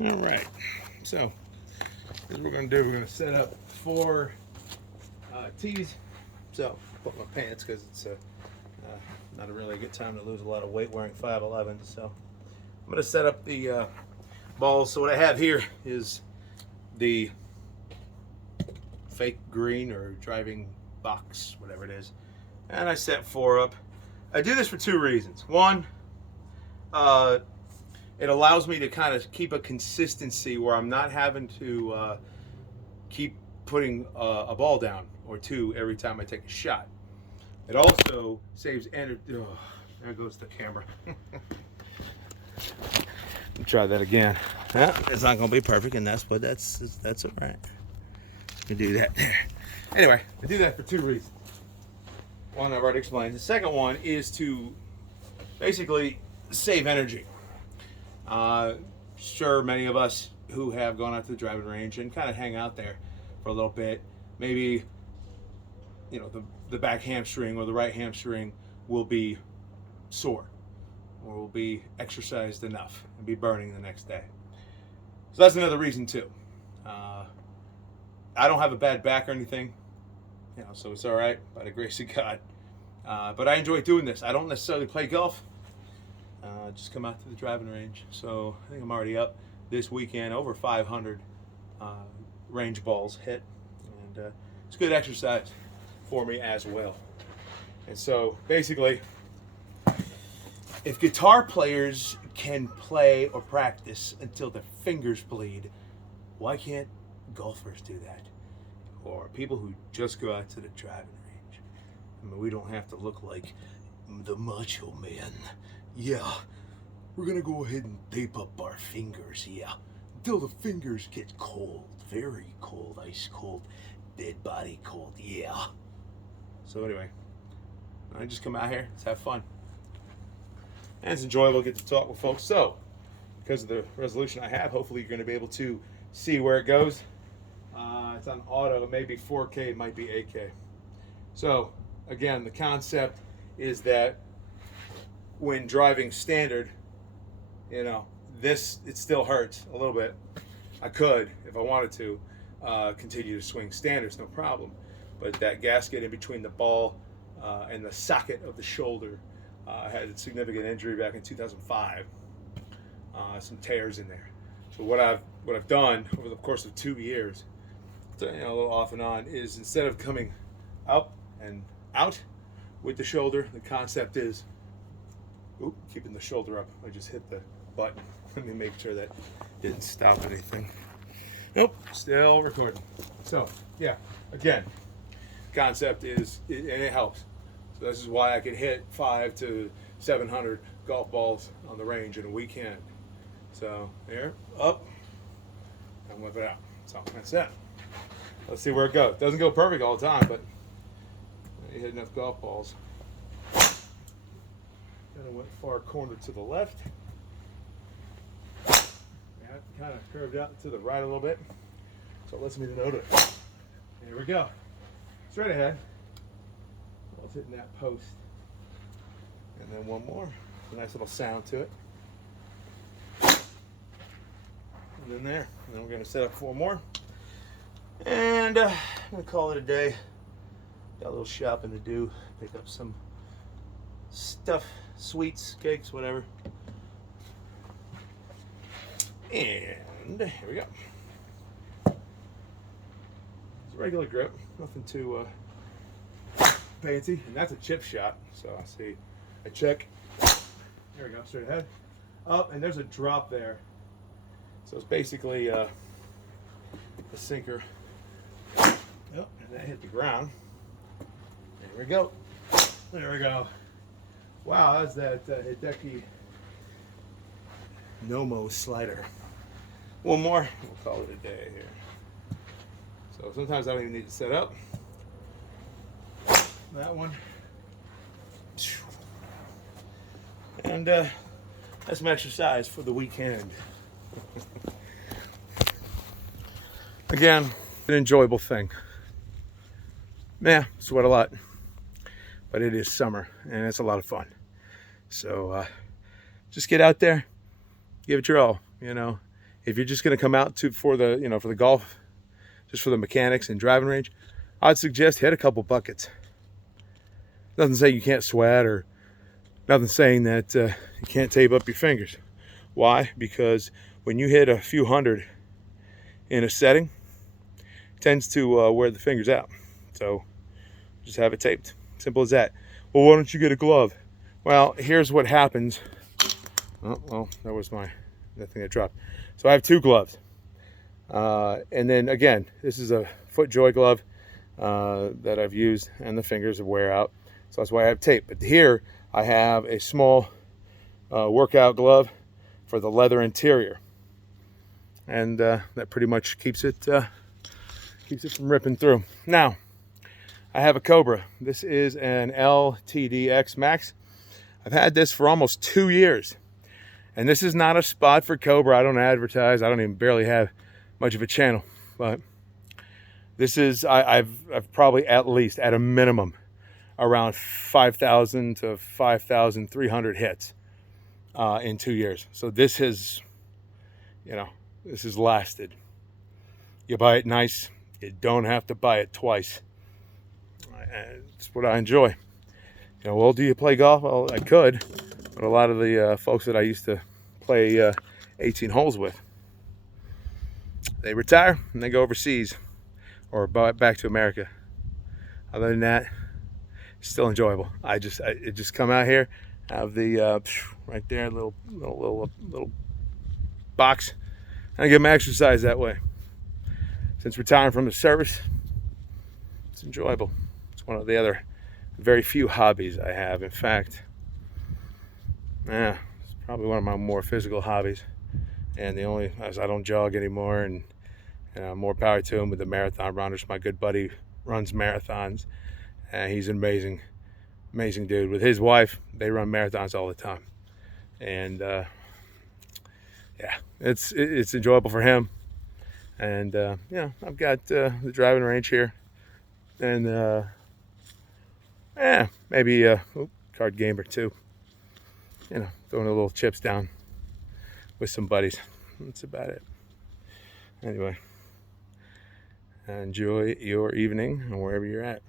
All right, so here's what we're gonna do. We're gonna set up 4 tees. So put my pants because it's not a really good time to lose a lot of weight wearing 5'11". So I'm gonna set up the balls. So what I have here is the fake green or driving box, whatever it is, and I set 4 up. I do this for 2 reasons. One, it allows me to kind of keep a consistency where I'm not having to keep putting a ball down or 2 every time I take a shot. It also saves energy. Oh, there goes the camera. Try that again. It's not going to be perfect, and that's all right. You do that there. Anyway, I do that for 2 reasons. One I've already explained. The second one is to basically save energy. Sure, many of us who have gone out to the driving range and kind of hang out there for a little bit, maybe, you know, the back hamstring or the right hamstring will be sore or will be exercised enough and be burning the next day. So that's another reason too. I don't have a bad back or anything, you know, so it's all right by the grace of God. But I enjoy doing this. I don't necessarily play golf. Just come out to the driving range. So I think I'm already up this weekend over 500 range balls hit, and it's good exercise for me as well. And so basically, if guitar players can play or practice until their fingers bleed, why can't golfers do that? Or people who just go out to the driving range. I mean, we don't have to look like the macho man. Yeah, we're gonna go ahead and tape up our fingers, yeah, until the fingers get cold, very cold, ice cold, dead body cold, yeah. So anyway, I just come out here, let's have fun. And it's enjoyable to get to talk with folks. So, because of the resolution I have, hopefully you're gonna be able to see where it goes. It's on auto, maybe 4K, it might be 8K. So, again, the concept is that when driving standard, you know, it still hurts a little bit. I could, if I wanted to, continue to swing standards, no problem. But that gasket in between the ball and the socket of the shoulder had a significant injury back in 2005. Some tears in there. So what I've done over the course of 2 years, you know, a little off and on, is instead of coming up and out with the shoulder, the concept is keeping the shoulder up. I just hit the button. Let me make sure that didn't stop anything. Nope, still recording. So yeah, again, concept is, and it helps. So this is why I can hit 500 to 700 golf balls on the range in a weekend. So here, up, and whip it out. So that's it. Let's see where it goes. Doesn't go perfect all the time, but you hit enough golf balls. Kind of went far corner to the left. Yeah, kind of curved out to the right a little bit. So it lets me know that. Here we go. Straight ahead. I was hitting that post. And then one more. A nice little sound to it. And then there. And then we're going to set up 4 more. And I'm going to call it a day. Got a little shopping to do. Pick up some stuff, sweets, cakes, whatever. And here we go. It's a regular grip, nothing too fancy. And that's a chip shot. So I see a check. There we go, straight ahead. Up, and there's a drop there. So it's basically a sinker. Oh, and that hit the ground. There we go. There we go. Wow, that's that Hideki Nomo slider. One more, we'll call it a day here. So sometimes I don't even need to set up. That one. And that's some exercise for the weekend. Again, an enjoyable thing. Yeah, sweat a lot, but it is summer and it's a lot of fun. So just get out there, give it your all. You know, if you're just going to come out for the golf, just for the mechanics and driving range, I'd suggest hit a couple buckets. Nothing saying you can't sweat, or nothing saying that you can't tape up your fingers. Why? Because when you hit a few hundred in a setting, it tends to wear the fingers out. So just have it taped. Simple as that. Well, why don't you get a glove? Well, here's what happens. Oh, well, that was that thing that dropped. So I have 2 gloves. And then again, this is a FootJoy glove that I've used, and the fingers wear out. So that's why I have tape. But here I have a small workout glove for the leather interior. And that pretty much keeps it from ripping through. Now, I have a Cobra. This is an LTDX Max. I've had this for almost 2 years. And this is not a spot for Cobra. I don't advertise. I don't even barely have much of a channel. But this is, I've probably at least, at a minimum, around 5,000 to 5,300 hits in 2 years. So this has, this has lasted. You buy it nice. You don't have to buy it twice. It's what I enjoy. Well, do you play golf? Well, I could, but a lot of the folks that I used to play 18 holes with, they retire and they go overseas or back to America. Other than that, it's still enjoyable. I just come out here, have the right there, little box, and I get my exercise that way. Since retiring from the service, it's enjoyable. It's one of the other very few hobbies I have. In fact, it's probably one of my more physical hobbies, and the only, as I don't jog anymore, and more power to him with the marathon runners. My good buddy runs marathons, and he's an amazing dude. With his wife, they run marathons all the time, and yeah, it's enjoyable for him. And I've got the driving range here, and maybe a card game or two. Throwing a little chips down with some buddies. That's about it. Anyway, enjoy your evening wherever you're at.